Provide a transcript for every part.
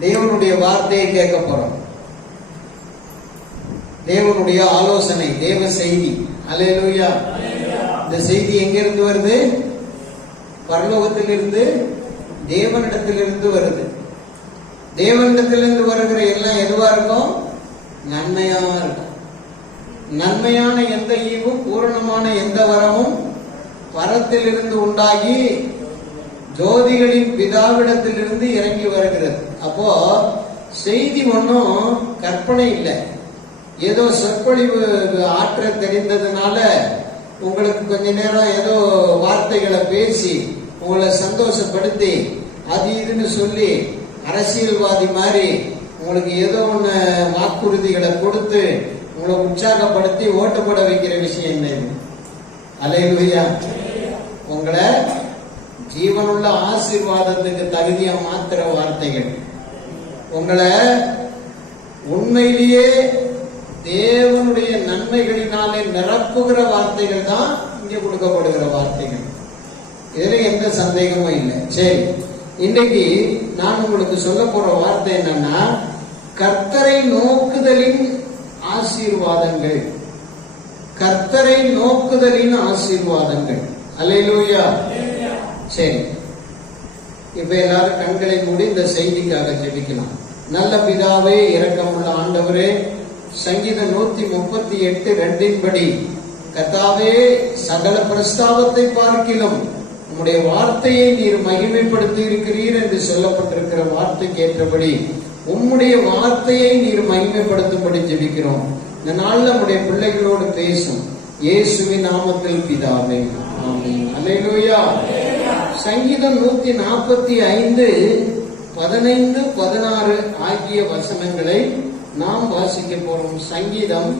தேவனுடைய வார்த்தையை கேட்க போறோம் தேவனுடைய ஆலோசனை தேவ செய்தி. அல்லேலூயா. இந்த செய்தி எங்கிருந்து வருது? பரலோகத்திலிருந்து தேவனிடத்திலிருந்து வருது. தேவனிடத்திலிருந்து வருகிற எல்லாம் எதுவா இருக்கும்? நன்மையா இருக்கும். நன்மையான எந்த ஈவும் பூரணமான எந்த வரமும் வரத்திலிருந்து உண்டாகி ஜோதிகளின் பிதாவிடத்திலிருந்து இறங்கி வருகிறது. அப்போ செய்தி ஒன்றும் கற்பனை இல்லை. ஏதோ சொற்பொழிவு ஆற்ற தெரிந்ததுனால உங்களுக்கு கொஞ்ச நேரம் ஏதோ வார்த்தைகளை பேசி உங்களை சந்தோஷப்படுத்தி அது இதுன்னு சொல்லி அரசியல்வாதி மாதிரி உங்களுக்கு ஏதோ ஒன்று வாக்குறுதிகளை கொடுத்து உங்களை உற்சாகப்படுத்தி ஓட்டு போட வைக்கிற விஷயம் என்ன அலையிலுயா. உங்களை ஜீவனுள்ள ஆசீர்வாதத்துக்கு தகுதியா மாத்திர வார்த்தைகள் உங்களை உண்மையிலேயே தேவனுடைய நன்மைகளினாலே நிரப்புகிற வார்த்தைகள் தான் இங்கே கொடுக்கப்படுகிற வார்த்தைகள் இதுல எந்த சந்தேகமும் இல்லை சரி இன்னைக்கு நான் உங்களுக்கு சொல்ல போற வார்த்தை என்னன்னா கர்த்தரை நோக்குதலின் ஆசீர்வாதங்கள் கர்த்தரை நோக்குதலின் ஆசீர்வாதங்கள் அலையிலூயா சரி. இப்ப எல்லாரும் கண்களை மூடி இந்த செய்திக்காக ஜெபிக்கலாம். நல்ல பிதாவே இரக்கமுள்ள ஆண்டவரே சங்கீத நூத்தி முப்பத்தி எட்டு ரெண்டின்படி கத்தாவே சகல பிரஸ்தாபத்தை பார்க்கிலும் உம்முடைய வார்த்தையை நீர் மகிமைப்படுத்தி இருக்கிறீர் என்று சொல்லப்பட்டிருக்கிற வார்த்தைக்கு ஏற்றபடி உம்முடைய வார்த்தையை நீர் மகிமைப்படுத்தும்படி ஜெபிக்கிறோம். இந்த நாள்ல நம்முடைய பிள்ளைகளோடு பேசும். இயேசுவின் நாமத்தில் பிதாவே. ஆமீன். அல்லேலூயா சங்கீதம் நூத்தி நாற்பத்தி ஐந்து பதினைந்து பதினாறு ஆகிய வசனங்களை நாம் வாசிக்க போறோம். சங்கீதம்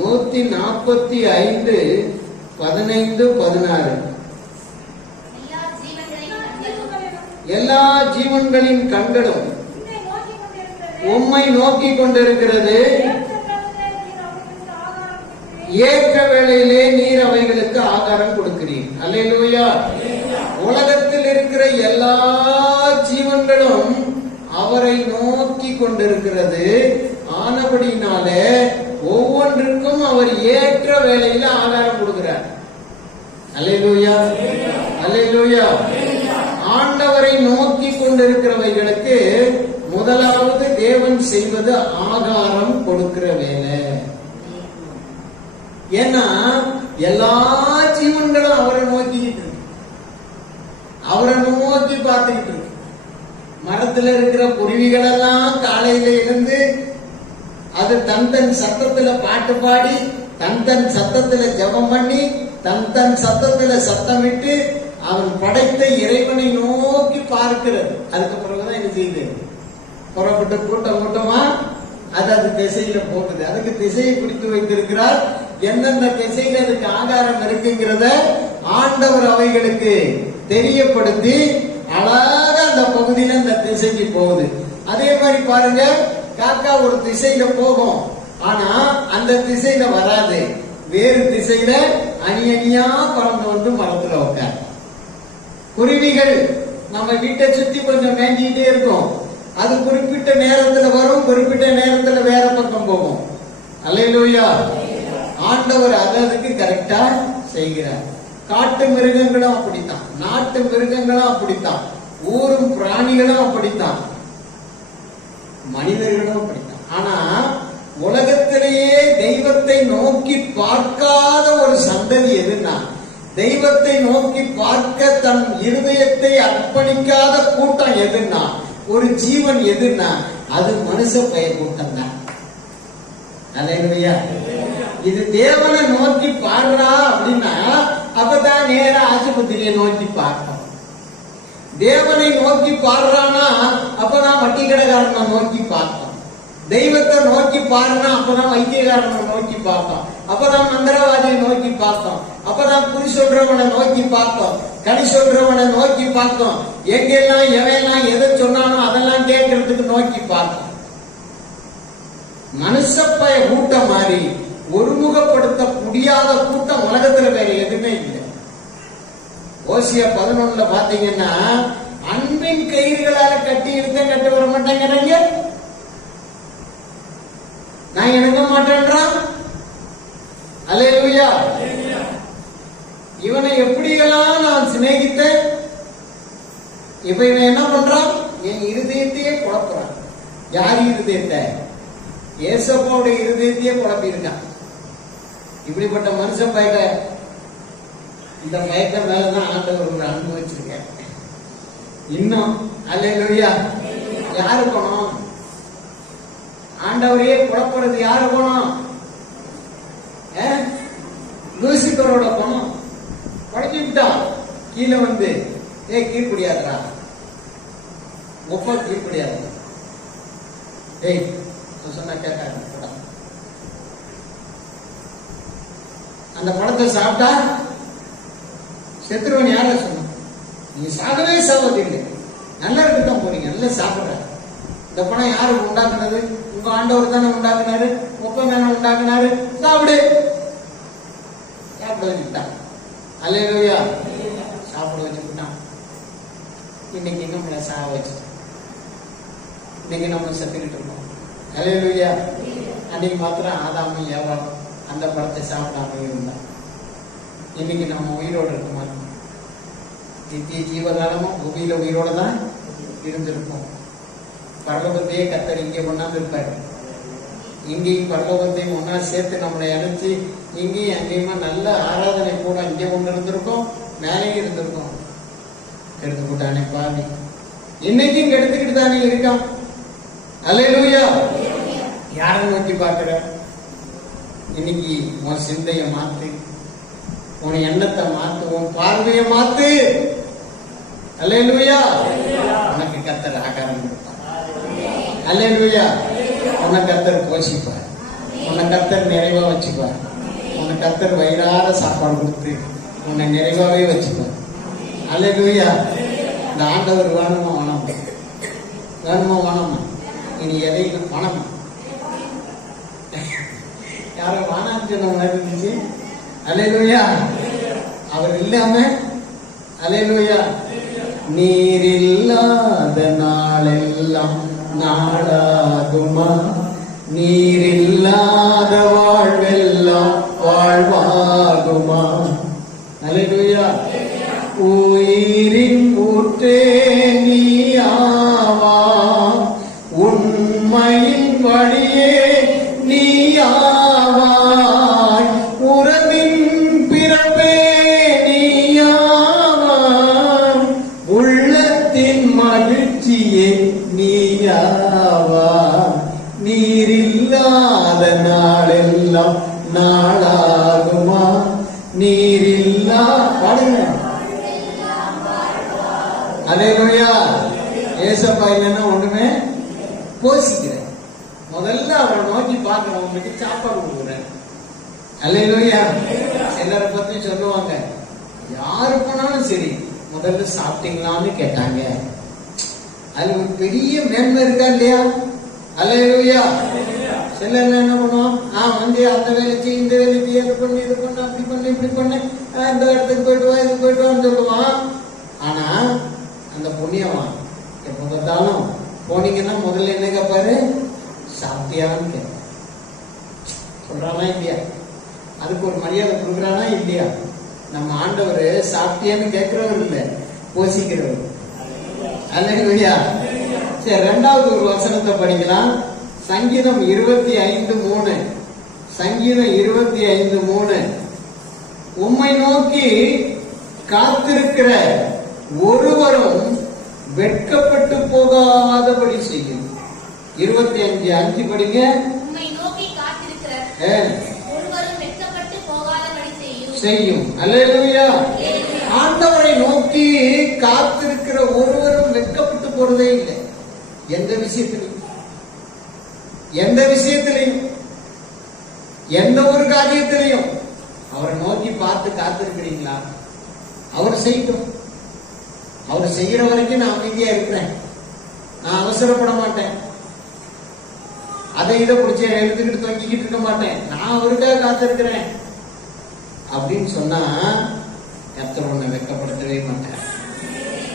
நூத்தி நாற்பத்தி ஐந்து பதினைந்து பதினாறு. எல்லா ஜீவன்களின் கண்களும் உம்மை நோக்கி கொண்டிருக்கிறது ஏற்ற வேளையிலே நீர் அவைகளுக்கு ஆகாரம் கொடுக்கிறீர். அல்லேலூயா. உலகத்தில் இருக்கிற எல்லா ஜீவன்களும் அவரை நோக்கி கொண்டிருக்கிறது. ஆனபடினாலே ஒவ்வொன்றுக்கும் அவர் ஏற்ற வேலையில ஆதாரம் கொடுக்கிறார். அல்லேலூயா. அல்லேலூயா. ஆண்டவரை நோக்கி கொண்டிருக்கிறவைகளுக்கு முதலாவது தேவன் செய்வது ஆகாரம் கொடுக்கிற வேலை. ஏன்னா எல்லா ஜீவன்களும் அவரை நோக்கி இருக்கு அவரை நோக்கி பார்த்துக்கிட்டு இருக்கு மரத்துல இருக்கிற குருவிகள் எல்லாம் காலையில இருந்து அது தன் தன் சத்தத்துல பாட்டு பாடி தன் தன் சத்தத்துல ஜெபம் பண்ணி தன் தன் சத்தத்துல சத்தமிட்டு அவன் படைத்த இறைவனை நோக்கி பார்க்கிறது. அதுக்கு பிறகுதான் என்ன செய்யுது புறப்பட்டு கூட்டம் கூட்டமா அது அது திசையில போகுது. அதுக்கு திசையை பிடித்து வைத்திருக்கிறார். எந்தெந்த திசையில அதுக்கு ஆகாரம் இருக்குங்கிறத ஆண்டவர் அவைகளுக்கு தெரியப்படுத்தி அழகா அந்த பகுதியில அந்த திசைக்கு போகுது. அதே மாதிரி பாருங்க காக்கா ஒரு திசையில போகும். ஆனா அந்த திசையில வராது. வேறு திசையில அணி அணியா பறந்து வந்து மரத்துல உட்கார் குருவிகள் நம்ம வீட்டை சுத்தி கொஞ்சம் மேஞ்சிக்கிட்டே இருக்கும். அது குறிப்பிட்ட நேரத்துல வரும் குறிப்பிட்ட நேரத்துல வேற பக்கம் போகும். அல்லேலூயா. ஆண்டவர் அது அதுக்கு கரெக்டா செய்கிறார். காட்டு மிருகங்களும் அப்படித்தான். நாட்டு மிருகங்களும் அப்படித்தான். ஊரும் பிராணிகளும் அப்படித்தான். மனிதர்களும் அப்படித்தான். ஆனா உலகத்திலேயே தெய்வத்தை நோக்கி பார்க்காத ஒரு சந்ததி எதுன்னா தெய்வத்தை நோக்கி பார்க்க தன் இருதயத்தை அர்ப்பணிக்காத கூட்டம் எதுன்னா ஒரு ஜீவன் எதுன்னா அது மனுஷ பெயர் கூட்டம் தான் இது தேவனை நோக்கி பாடுறா அப்படின்னா அப்பதான் நேரா ஆஸ்பத்திரியை நோக்கி பார்ப்போம் தேவனை நோக்கி பாடுறானா அப்பதான் வட்டி கடைக்காரனை நோக்கி பார்ப்போம் தெய்வத்தை நோக்கி பாடுனா அப்பதான் வைத்தியக்காரனை நோக்கி பார்ப்போம் அப்பதான் மந்திரவாதியை நோக்கி பார்த்தோம் அப்பதான் குறி சொல்றவனை நோக்கி பார்த்தோம் கனி சொல்றவனை நோக்கி பார்த்தோம் எங்கெல்லாம் எவையெல்லாம் எதை சொன்னானோ அதெல்லாம் கேட்கறதுக்கு நோக்கி பார்த்தோம் மனுஷப்பய கூட்டம் மாதிரி ஒருமுகப்படுத்த முடியாத கூட்டம் உலகத்துல வேற எதுவுமே இல்லை. ஓசியா பதினொன்னுல பாத்தீங்கன்னா அன்பின் கயிறுகளால கட்டி இருந்த கட்டி வர மாட்டேங்கிறாங்க. நான் இணங்க மாட்டேன்றான் அல்லேலூயா. இவனை எப்படியெல்லாம் நான் சிநேகித்தேன்? இப்ப இவன் என்ன பண்றான்? என் இருதயத்தையே குழப்புறான். யார் இருதயத்தை? ஏசப்பாவோட இருதயத்தையே குழப்பி இருக்கான் இப்படிப்பட்ட மனுஷன் பயக்க இந்த பயக்க மேலதான் ஆண்டவர் ஒரு அன்பு இன்னும் அல்லையா யாரு போனோம்? ஆண்டவரையே புறப்படுறது யாரு போனோம்? லூசிபரோட பணம் குழஞ்சிட்டான் கீழே வந்து ஏ கீழ்படியாதுரா முப்ப கீழ்படியாது ஏய் சொன்னா கேட்காரு அந்த படத்தை சாப்பிட்டா செத்துருவன் யார சொன்ன? நீ சாகவே சாவதில்லை நல்லா இருக்கட்டும் போறீங்க நல்லா சாப்பிட்ற இந்த படம் யாரு உண்டாக்குனது? உங்க ஆண்டவர் தானே உண்டாக்குனாரு. முப்பம் உண்டாக்குனாரு. சாப்பிடு. சாப்பிட வச்சுட்டான் அலையா சாப்பிட வச்சுக்கிட்டான் இன்னைக்கு நம்மளை சாக வச்சுட்டான் இன்னைக்கு நம்ம செத்துக்கிட்டு இருக்கோம். அலையா அன்னைக்கு மாத்திரம் ஆதாமும் ஏவாளும் அந்த படத்தை சாப்பிடாம இருந்தான். இன்னைக்கு நம்ம உயிரோடு இருக்க மாட்டோம் நித்திய ஜீவகாலமும் பூமியில உயிரோட தான் இருந்திருப்போம். பரலோகத்தையே கத்தர் இங்கே கொண்டாந்து இருப்பார் இங்கேயும் பரலோகத்தையும் ஒன்னா சேர்த்து நம்மளை அழைச்சி இங்கேயும் அங்கேயுமா நல்ல ஆராதனை கூட இங்கே கொண்டு இருந்திருக்கோம் மேலேயும் இருந்திருக்கோம். கெடுத்து போட்டானே பாவி. இன்னைக்கும் கெடுத்துக்கிட்டு தானே இருக்கான் அல்லேலூயா. யாரை நோக்கி பார்க்கிற? இன்னைக்கு உன் சிந்தைய மாத்து. உன் எண்ணத்தை மாத்து உன் பார்வையை மாத்து. அல்லேலூயா. உனக்கு கத்தர் ஆகாரம் கொடுப்பார். அல்லேலூயா. உன்னை கத்தர் போஷிப்பார். உன்னை கத்தர் நிறைவா வச்சுப்பார். உன்னை கத்தர் வயிறார சாப்பாடு கொடுத்து உன்னை நிறைவாவே வச்சுப்பார். அல்லேலூயா. இந்த ஆண்டவர் வேணுமா வேணாமா? வேணுமா வேணாமா? இனி எதையும் வேணாமா? யாரோ வானாஞ்சனம் இருந்துச்சு. அலையலூயா? அவர் இல்லாம அலையலூயா? நீர் இல்லாத நாளெல்லாம் நாளாகுமா? நீர் இல்லாத வாழ்வெல்லாம் வாழ்வாகுமா? அலையலூயா? உயிரி நீயாவா நீரில்லாத நாளெல்லாம் நாளாகுமா? நீரில்லா பாடுங்க. அலையா ஏசப்பா இல்லைன்னா ஒண்ணுமே போசிக்கிறேன் முதல்ல அவரை நோக்கி பார்க்கிறவங்களுக்கு சாப்பாடு கொடுக்குறேன். அல்லையா எல்லாரை பத்தி சொல்லுவாங்க. யாரு போனாலும் சரி முதல்ல சாப்பிட்டீங்களான்னு கேட்டாங்க. அதுல ஒரு பெரிய மேன்மை இருக்கா இல்லையா? அல்லையா சிலர் என்ன பண்ணுவோம்? ஆ வந்து அந்த வேலை செய் இந்த வேலை செய்ய அது பண்ணு இது பண்ணு அப்படி பண்ணு இப்படி பண்ணு. இந்த இடத்துக்கு போயிட்டு வா இதுக்கு போயிட்டு வான்னு சொல்லுவான் ஆனா அந்த புண்ணியவான் எப்ப பார்த்தாலும் போனீங்கன்னா முதல்ல என்ன கேட்பாரு சாப்பிட்டியான்னு கேட்பாரு சொல்றானா இல்லையா? அதுக்கு ஒரு மரியாதை கொடுக்குறானா இல்லையா? நம்ம ஆண்டவர் சாப்பிட்டியான்னு கேட்கிறவர் இல்லை போசிக்கிறவர் அல்லையா சரி ரெண்டாவது ஒரு வசனத்தை படிக்கலாம். சங்கீதம் இருபத்தி ஐந்து மூணு. சங்கீதம் இருபத்தி ஐந்து மூணு. உம்மை நோக்கி காத்திருக்கிற ஒருவரும் வெட்கப்பட்டு போகாதபடி செய்யும். இருபத்தி அஞ்சு அஞ்சு படிங்க. செய்யும். அல்லேலூயா ஆண்டவரை நோக்கி காத்திருக்கிற வெட்கப்பட்டு போறதே இல்லை. எந்த விஷயத்திலையும் எந்த விஷயத்திலையும். எந்த ஒரு காரியத்திலையும். அவரை நோக்கி பார்த்து காத்திருக்கிறீங்களா? அவர் செய்யட்டும். அவர் செய்யற வரைக்கும் நான் அமைதியா இருக்கிறேன். நான் அவசரப்பட மாட்டேன். அதை இதை பிடிச்ச எழுத்துக்கிட்டு தொங்கிக்கிட்டு இருக்க மாட்டேன். நான் அவருக்காக காத்திருக்கிறேன். அப்படின்னு சொன்னா கத்தர் உன்னை வெக்கப்படுத்தவே மாட்டேன்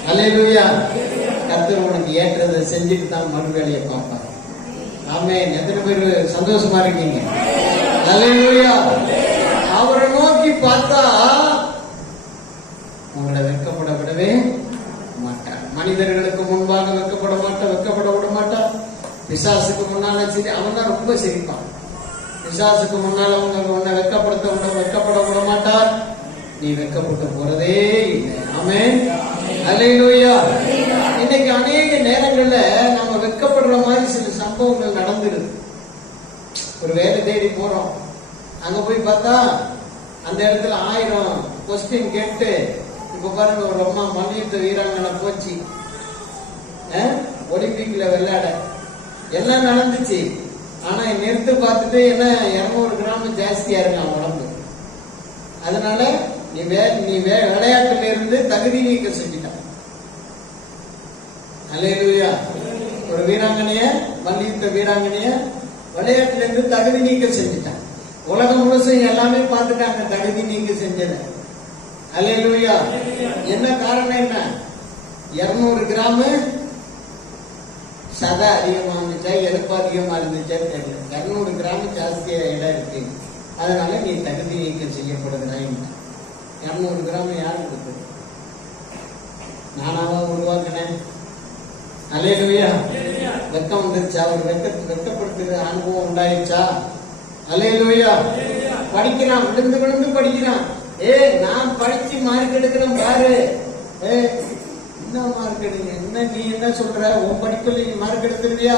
அல்லேலூயா. கர்த்தர் உனக்கு ஏற்றதை செஞ்சுட்டு தான் மறு வேலையை பார்ப்பார். ஆமே எத்தனை பேர் சந்தோஷமா இருக்கீங்க? அல்லேலூயா. அவரை நோக்கி பார்த்தா உங்களை வெட்கப்பட விடவே மாட்டார். மனிதர்களுக்கு முன்பாக வெக்கப்பட மாட்டார் வெட்கப்பட விட மாட்டார். பிசாசுக்கு முன்னால சரி அவன் தான் ரொம்ப சிரிப்பான். பிசாசுக்கு முன்னால அவங்க உன்னை வெட்கப்படுத்த விட வெட்கப்பட விட மாட்டார். நீ வெட்கப்பட்டு போறதே இல்லை. ஆமென். இன்னைக்கு அநேக நேரங்கள்ல நம்ம வெட்கப்படுற மாதிரி சில சம்பவங்கள் நடந்துருது ஒரு வேலை தேடி போறோம். அங்க போய் பார்த்தா அந்த இடத்துல ஆயிரம் கொஸ்டின் கேட்டு இப்ப பாருங்க ஒரு அம்மா மல்யுத்த வீராங்கனை போச்சு. ஒலிம்பிக்ல விளையாட. எல்லாம் நடந்துச்சு. ஆனா நிறுத்து பார்த்துட்டு என்ன இருநூறு கிராம் ஜாஸ்தியா இருக்கான் உடம்பு அதனால நீ வே நீ வே விளையாட்டுல இருந்து தகுதி நீக்கம் செஞ்சுட்டான் அல்லேலூயா. ஒரு வீராங்கனைய மல்யுத்த வீராங்கனைய விளையாட்டுல இருந்து தகுதி நீக்கம் செஞ்சுட்டான் உலகம் முழுசும் எல்லாமே பார்த்துட்டாங்க தகுதி நீக்கம் செஞ்சத. அலையிலுயா என்ன காரணம் என்ன? இருநூறு கிராம் சதை அதிகமா இருந்துச்சா எலும்பு அதிகமா இருந்துச்சா தெரியல. இருநூறு கிராம் ஜாஸ்தியா இடம் இருக்கு. அதனால நீ தகுதி நீக்கம் செய்யப்படுகிறாய். இரநூறு கிராம் யார் கொடுத்தது? நானாவா உருவாக்கினேன்? அலேலுயா வெக்கம் வந்துருச்சா? ஒரு வெக்க வெக்கப்படுத்துகிற அனுபவம் உண்டாயிருச்சா? அலேலுயா படிக்கிறான் விழுந்து விழுந்து படிக்கிறான். ஏ நான் படிச்சு மார்க் எடுக்கிறேன் பாரு. ஏ என்ன மார்க் எடுங்க என்ன நீ என்ன சொல்ற? உன் படிப்புல நீ மார்க் எடுத்துருவியா?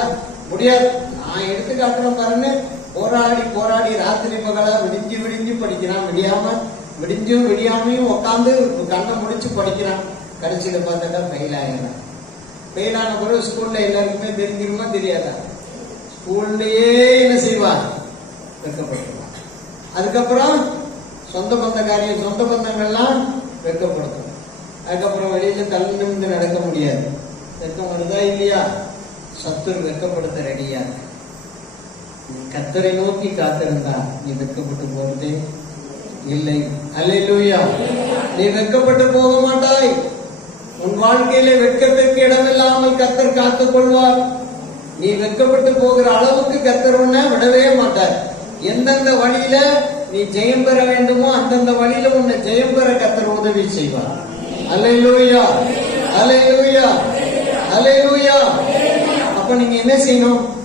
முடியாது. நான் எடுத்து காட்டுறேன் பாருன்னு போராடி போராடி ராத்திரி பகலா விடிஞ்சு விடிஞ்சு படிக்கிறான் விடியாம விடிஞ்சும் விடியாமையும் உட்காந்து கண்ணை முடிச்சு படிக்கிறான். கடைசியில பார்த்தாக்கா ஃபெயில் ஆயிடுறான். ஃபெயில் ஆன பிறகு ஸ்கூல்ல எல்லாருக்குமே தெரிஞ்சிருமா தெரியாதா? ஸ்கூல்லையே என்ன செய்வான் வெட்கப்படுத்துவான் அதுக்கப்புறம் சொந்த பந்த காரியம் சொந்த பந்தங்கள்லாம் வெட்கப்படுத்தும். அதுக்கப்புறம் வெளியில தள்ளி நிமிந்து நடக்க முடியாது. வெட்கம் வருதா இல்லையா? சத்துரு வெட்கப்படுத்த ரெடியா கத்தரை நோக்கி காத்திருந்தா நீ வெட்கப்பட்டு போறதே இல்லை. அல்லேலூயா. நீ வெட்கப்பட்டு போக மாட்டாய். உன் வாழ்க்கையில வெட்கத்திற்கு இடமில்லாமல் கத்தர் காத்துக் கொள்வார் நீ வெட்கப்பட்டு போகிற அளவுக்கு கத்தர் உன்னை விடவே மாட்டார். எந்தெந்த வழியில நீ ஜெயம் பெற வேண்டுமோ அந்தந்த வழியில உன்னை ஜெயம் பெற கத்தர் உதவி செய்வார். அல்லேலூயா. அல்லேலூயா. அல்லேலூயா. அப்ப நீங்க என்ன செய்யணும்?